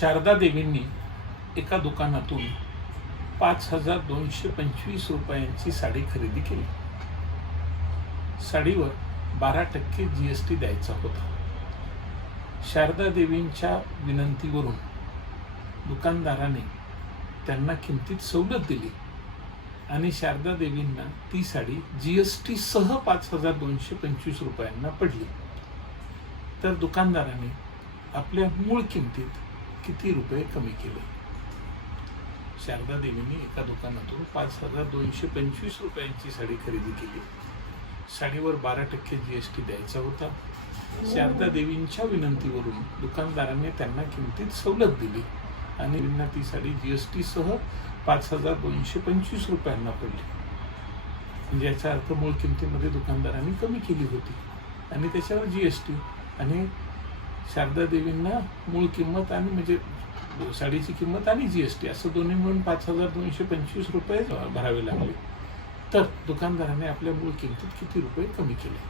शारदा देवींनी एका दुकानातून 5,225 रुपयांची साडी खरेदी केली. साडीवर 12% GST द्यायचा होता. शारदा देवींच्या विनंतीवरून दुकानदाराने त्यांना किमतीत सवलत दिली आणि शारदा देवींना ती साडी GST सह 5,225 रुपयांना पडली. तर दुकानदाराने आपल्या मूळ किमतीत किती रुपये कमी केले? शारदा देवींनी एका दुकानातून 5,225 रुपयांची साडी खरेदी केली. साडीवर 12% GST द्यायचा होता. शारदा देवींच्या विनंतीवरून दुकानदाराने त्यांना किमतीत सवलत दिली आणि त्यांना ती साडी GST सह 5,225 रुपयांना पडली. म्हणजे याचा अर्थ मूळ किमतीमध्ये दुकानदारांनी कमी केली होती आणि त्याच्यावर GST आणि शारदा देवींना मूळ किंमत आणि म्हणजे साडीची किंमत आणि GST असं दोन्ही मिळून 5,225 रुपये भरावे लागले. तर दुकानदाराने आपल्या मूळ किमतीत किती रुपये कमी केले?